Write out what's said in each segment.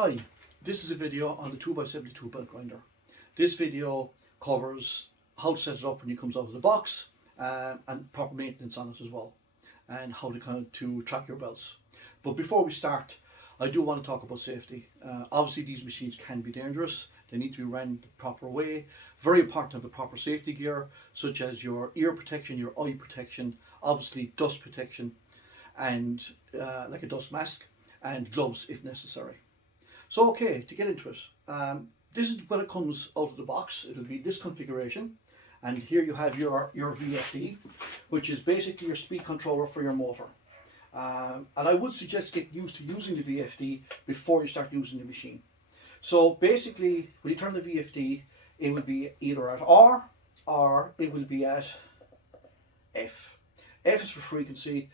Hi, this is a video on the 2x72 belt grinder. This video covers how to set it up when it comes out of the box and proper maintenance on it as well, and how to track your belts. But before we start, I do want to talk about safety. Obviously these machines can be dangerous. They need to be run the proper way. Very important to have the proper safety gear, such as your ear protection, your eye protection, obviously dust protection, and like a dust mask, and gloves if necessary. So okay, to get into it, this is when it comes out of the box. It'll be this configuration, and here you have your VFD, which is basically your speed controller for your motor. And I would suggest get used to using the VFD before you start using the machine. So basically, when you turn the VFD, it will be either at R or it will be at F. F is for frequency.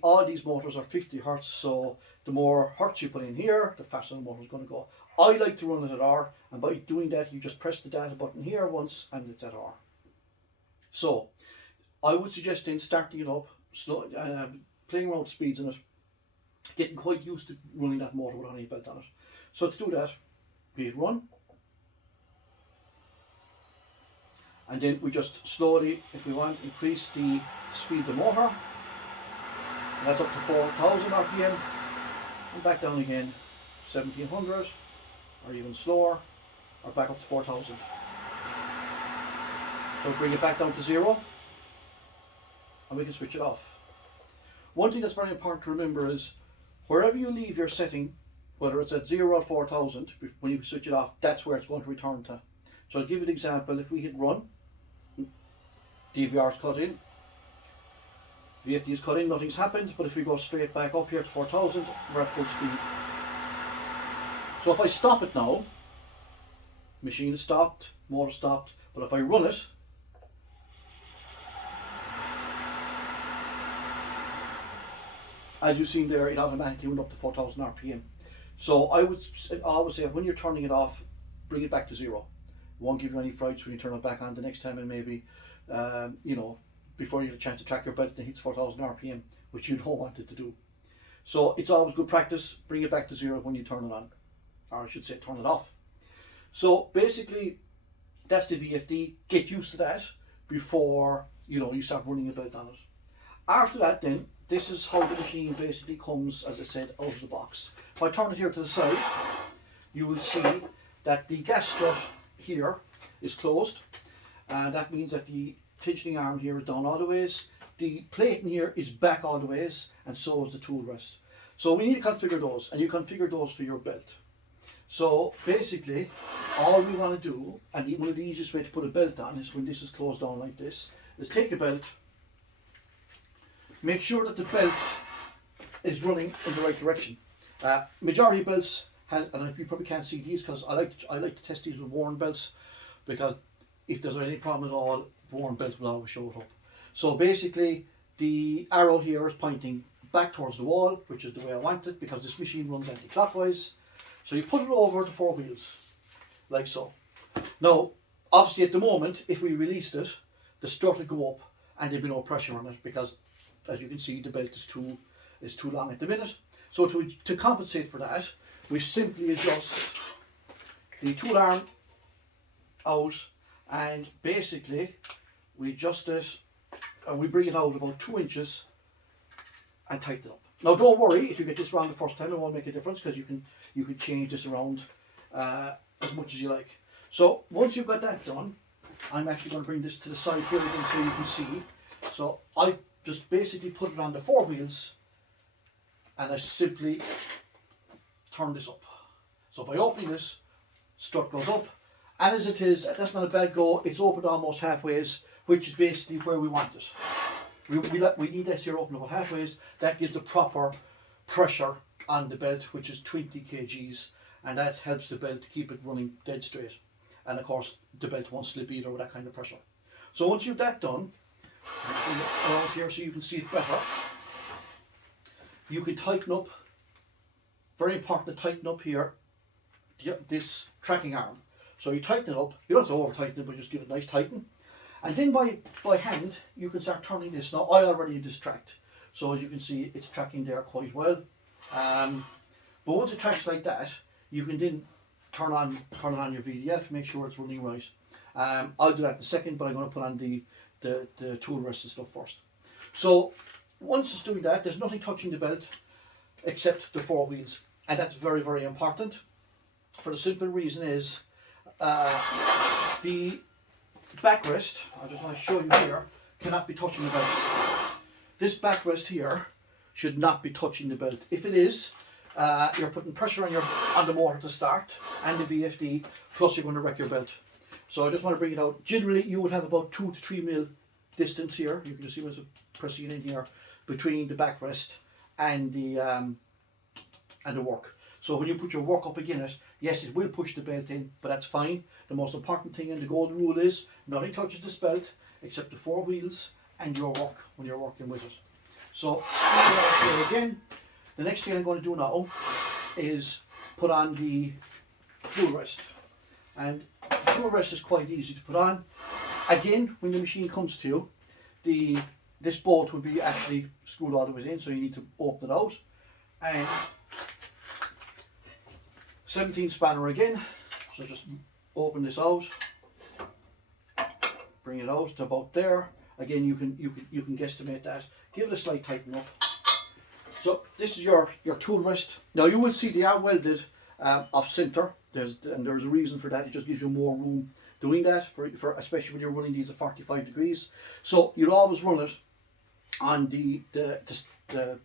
All these motors are 50 hertz, so the more hertz you put in here, the faster the motor is going to go. I like to run it at R, and by doing that, you just press the data button here once, and it's at R. So I would suggest then starting it up, slow, playing around with speeds in it, getting quite used to running that motor without any belt on it. So to do that, we hit run, and then we just slowly, if we want, increase the speed of the motor. And that's up to 4,000 RPM, and back down again, 1,700, or even slower, or back up to 4,000. So bring it back down to 0, and we can switch it off. One thing that's very important to remember is, wherever you leave your setting, whether it's at 0 or 4,000, when you switch it off, that's where it's going to return to. So I'll give you an example. If we hit run, DVR is cut in, VFD is cut in, nothing's happened, but if we go straight back up here to 4,000, we're at full speed. So if I stop it now, machine is stopped, motor stopped, but if I run it, as you've seen there, it automatically went up to 4,000 RPM. So I would always say, when you're turning it off, bring it back to 0. It won't give you any frights when you turn it back on the next time, and maybe, before you get a chance to track your belt and it hits 4,000 RPM, which you don't want it to do. So it's always good practice, bring it back to 0 when you turn it on, or I should say turn it off. So basically, that's the VFD. Get used to that before you start running a belt on it. After that then, this is how the machine basically comes, as I said, out of the box. If I turn it here to the side, you will see that the gas strut here is closed, and that means that the tensioning arm here is down all the ways, the plate in here is back all the ways, and so is the tool rest. So we need to configure those, and you configure those for your belt. So basically, all we want to do, and one of the easiest way to put a belt on is when this is closed down like this, is take a belt, make sure that the belt is running in the right direction. Majority of belts have, and you probably can't see these because I like to test these with worn belts, because if there's any problem at all, worn belt will always show it up. So basically, the arrow here is pointing back towards the wall, which is the way I want it, because this machine runs anti-clockwise. So you put it over the 4 wheels, like so. Now, obviously at the moment, if we released it, the strut would go up and there'd be no pressure on it, because as you can see, the belt is too long at the minute. So to compensate for that, we simply adjust the tool arm out, and basically we adjust it, and we bring it out about 2 inches and tighten it up. Now don't worry if you get this wrong the first time, it won't make a difference, because you can change this around as much as you like. So once you've got that done, I'm actually going to bring this to the side here again so you can see. So I just basically put it on the 4 wheels, and I simply turn this up. So by opening this, strut goes up, and as it is, that's not a bad go, it's opened almost halfways, which is basically where we want it. We need this here open about halfways. That gives the proper pressure on the belt, which is 20 kgs, and that helps the belt to keep it running dead straight. And of course, the belt won't slip either with that kind of pressure. So once you've that done, around here so you can see it better, you can tighten up, very important to tighten up here, this tracking arm. So you tighten it up, you don't have to over tighten it, but just give it a nice tighten. And then by hand, you can start turning this. Now I already distract, so as you can see, it's tracking there quite well. But once it tracks like that, you can then turn it on your VDF, make sure it's running right. I'll do that in a second, but I'm going to put on the tool rest and stuff first. So once it's doing that, there's nothing touching the belt except the four wheels, and that's very, very important, for the simple reason is the backrest, I just want to show you here, cannot be touching the belt. This backrest here should not be touching the belt. If it is, you're putting pressure on the motor to start and the VFD, plus you're going to wreck your belt. So I just want to bring it out. Generally, you would have about 2 to 3 mil distance here. You can just see what's pressing it in here between the backrest and the work. So when you put your work up against it, yes, it will push the belt in, but that's fine. The most important thing in the golden rule is nothing touches this belt except the four wheels and your work when you're working with it. So again, the next thing I'm going to do now is put on the tool rest. And the tool rest is quite easy to put on. Again, when the machine comes to you, this bolt will be actually screwed all the way in, so you need to open it out. And 17 spanner again, so just open this out, bring it out to about there. Again, you can guesstimate that. Give it a slight tighten up. So this is your tool rest. Now you will see they are welded off center. There's a reason for that. It just gives you more room doing that, for especially when you're running these at 45 degrees. So you'll always run it on the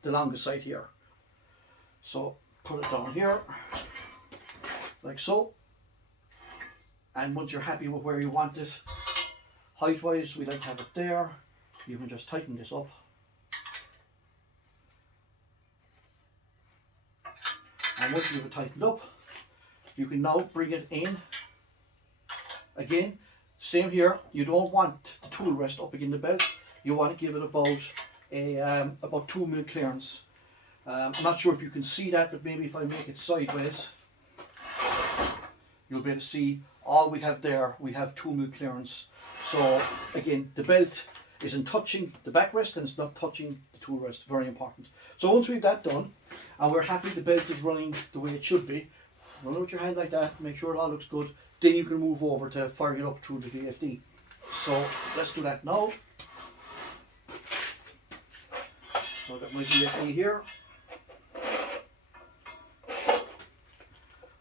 longest side here. So put it down here, like so. And once you're happy with where you want it, height wise, we like to have it there. You can just tighten this up. And once you have it tightened up, you can now bring it in. Again, same here, you don't want the tool rest up against the belt. You want to give it about 2 mil clearance. I'm not sure if you can see that, but maybe if I make it sideways, you'll be able to see all we have there. We have 2 mil clearance. So again, the belt isn't touching the backrest and it's not touching the tool rest. Very important. So once we've that done, and we're happy the belt is running the way it should be, run it with your hand like that, make sure it all looks good. Then you can move over to firing it up through the VFD. So let's do that now. So I've got my VFD here.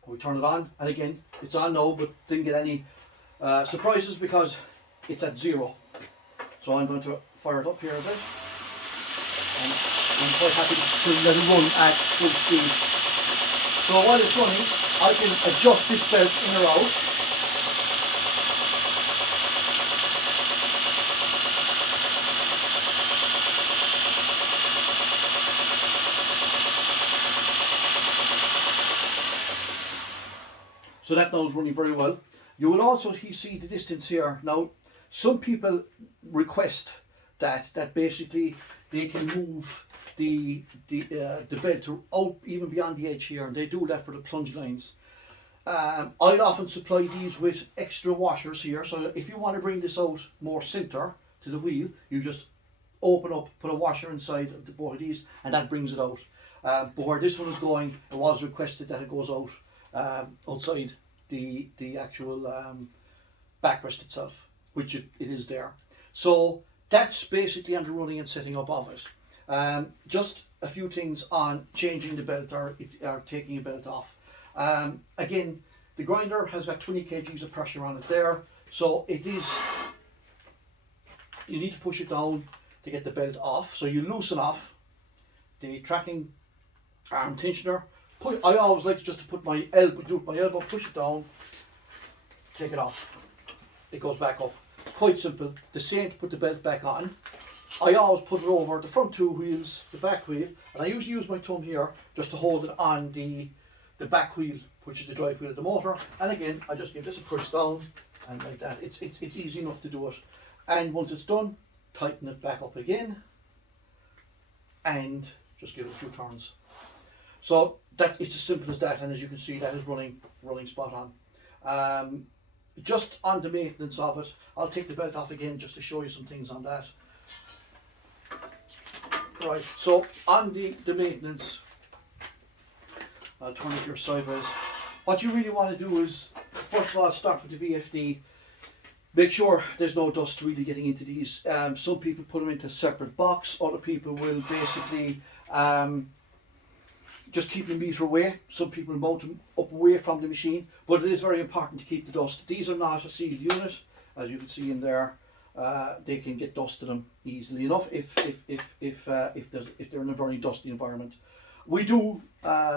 We turn it on, and again, it's on now, but didn't get any surprises because it's at 0. So I'm going to fire it up here a bit. And I'm quite happy to let it run at full speed. So while it's running, I can adjust this belt in or out. So that now is running very well. You will also see the distance here. Now, some people request that basically they can move the belt out even beyond the edge here, and they do that for the plunge lines. I'll often supply these with extra washers here, so if you want to bring this out more center to the wheel, you just open up, put a washer inside the both of these, and that brings it out. But where this one is going, it was requested that it goes out outside the actual backrest itself, which it is there. So that's basically on the running and setting up of it. Just a few things on changing the belt or taking a belt off. Again, the grinder has got 20 kgs of pressure on it there, so it is, you need to push it down to get the belt off. So you loosen off the tracking arm tensioner. I always like just to put my elbow, push it down, take it off. It goes back up. Quite simple. The same to put the belt back on. I always put it over the front 2 wheels, the back wheel, and I usually use my thumb here just to hold it on the back wheel, which is the drive wheel of the motor. And again, I just give this a push down, and like that. It's easy enough to do it. And once it's done, tighten it back up again, and just give it a few turns. So that it's as simple as that, and as you can see, that is running spot on. Just on the maintenance of it, I'll take the belt off again just to show you some things on that. Right, so on the maintenance, I'll turn it here sideways. What you really want to do is, first of all, start with the VFD. Make sure there's no dust really getting into these. Some people put them into a separate box. Other people will basically just keep the meter away. Some people mount them up away from the machine. But it is very important to keep the dust. These are not a sealed unit, as you can see in there. They can get dust to them easily enough if they're in a very dusty environment. We do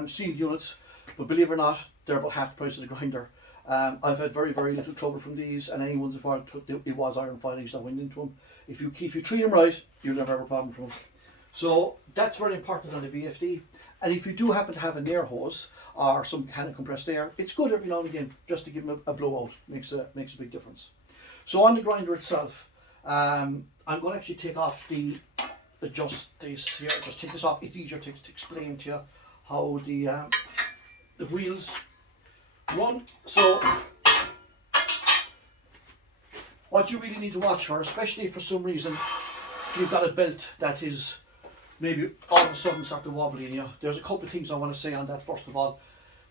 sealed units, but believe it or not, they're about half the price of the grinder. I've had very little trouble from these, and any ones before it was iron filings that went into them. If you treat them right, you'll never have a problem from them. So that's very important on the VFD. And if you do happen to have an air hose or some kind of compressed air, it's good every now and again just to give them a blowout. Makes a big difference. So on the grinder itself, I'm going to actually take off adjust this here. Just take this off. It's easier to explain to you how the wheels run. So what you really need to watch for, especially if for some reason you've got a belt that is maybe all of a sudden start to wobble in you, there's a couple of things I want to say on that. First of all,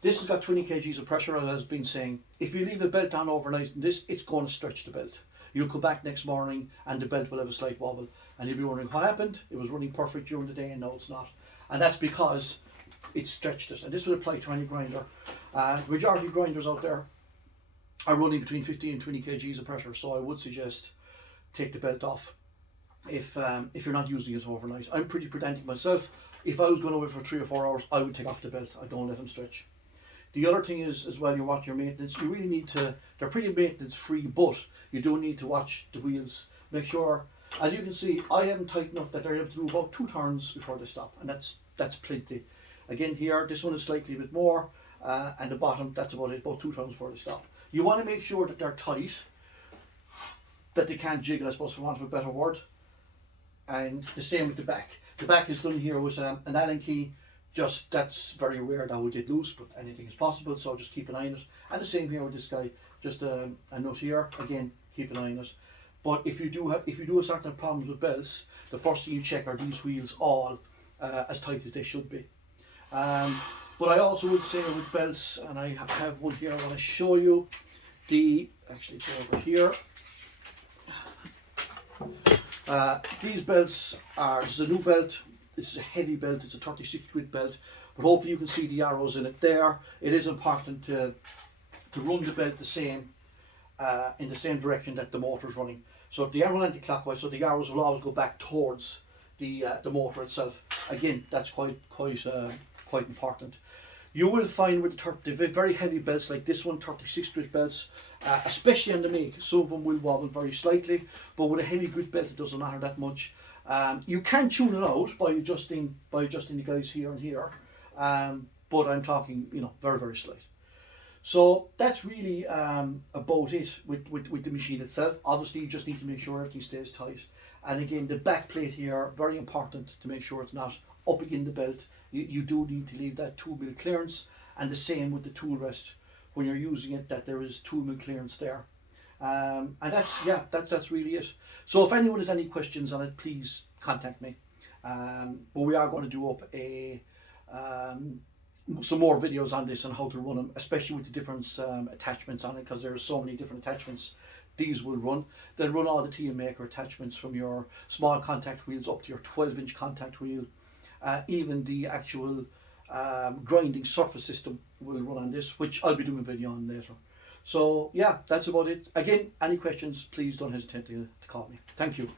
this has got 20 kgs of pressure, as I've been saying. If you leave the belt on overnight, it's going to stretch the belt. You'll come back next morning and the belt will have a slight wobble, and you'll be wondering what happened. It was running perfect during the day, and now it's not. And that's because it stretched it. And this would apply to any grinder. The majority of grinders out there are running between 15 and 20 kgs of pressure, so I would suggest take the belt off if you're not using it overnight. I'm pretty pedantic myself. If I was going away for 3 or 4 hours, I would take off the belt. I don't let them stretch. The other thing is, as well, you watch your maintenance. You really need to, they're pretty maintenance free, but you do need to watch the wheels. Make sure, as you can see, I have them tight enough that they're able to do about 2 turns before they stop, and that's plenty. Again here, this one is slightly a bit more, and the bottom, that's about it, about 2 turns before they stop. You want to make sure that they're tight, that they can't jiggle, I suppose, for want of a better word. And the same with the back. The back is done here with an Allen key. Just, that's very rare that would get loose, but anything is possible, so just keep an eye on it. And the same here with this guy, just a nut here, again, keep an eye on it. But if you do start to have problems with belts, the first thing you check are these wheels all as tight as they should be. But I also would say with belts, and I have one here I want to show you, actually it's over here. These belts this is a new belt. This is a heavy belt. It's a 36 grit belt, but hopefully you can see the arrows in it there. It is important to run the belt the same in the same direction that the motor is running. So if the arrow anti-clockwise, so the arrows will always go back towards the motor itself. Again, that's quite important. You will find with the very heavy belts like this one, 36 grit belts, especially on the make, some of them will wobble very slightly, but with a heavy grit belt it doesn't matter that much. You can tune it out by adjusting the guys here and here, but I'm talking, very slight. So that's really about it with the machine itself. Obviously you just need to make sure everything stays tight, and again the back plate here, very important to make sure it's not up against the belt. You do need to leave that 2 mm clearance, and the same with the tool rest when you're using it, that there is 2 mm clearance there. And that's really it. So if anyone has any questions on it, please contact me. But we are going to do up some more videos on this and how to run them, especially with the different attachments on it, because there are so many different attachments these will run. They'll run all the TM Maker attachments from your small contact wheels up to your 12-inch contact wheel. Even the actual grinding surface system will run on this, which I'll be doing a video on later. So yeah, that's about it. Again, any questions, please don't hesitate to call me. Thank you.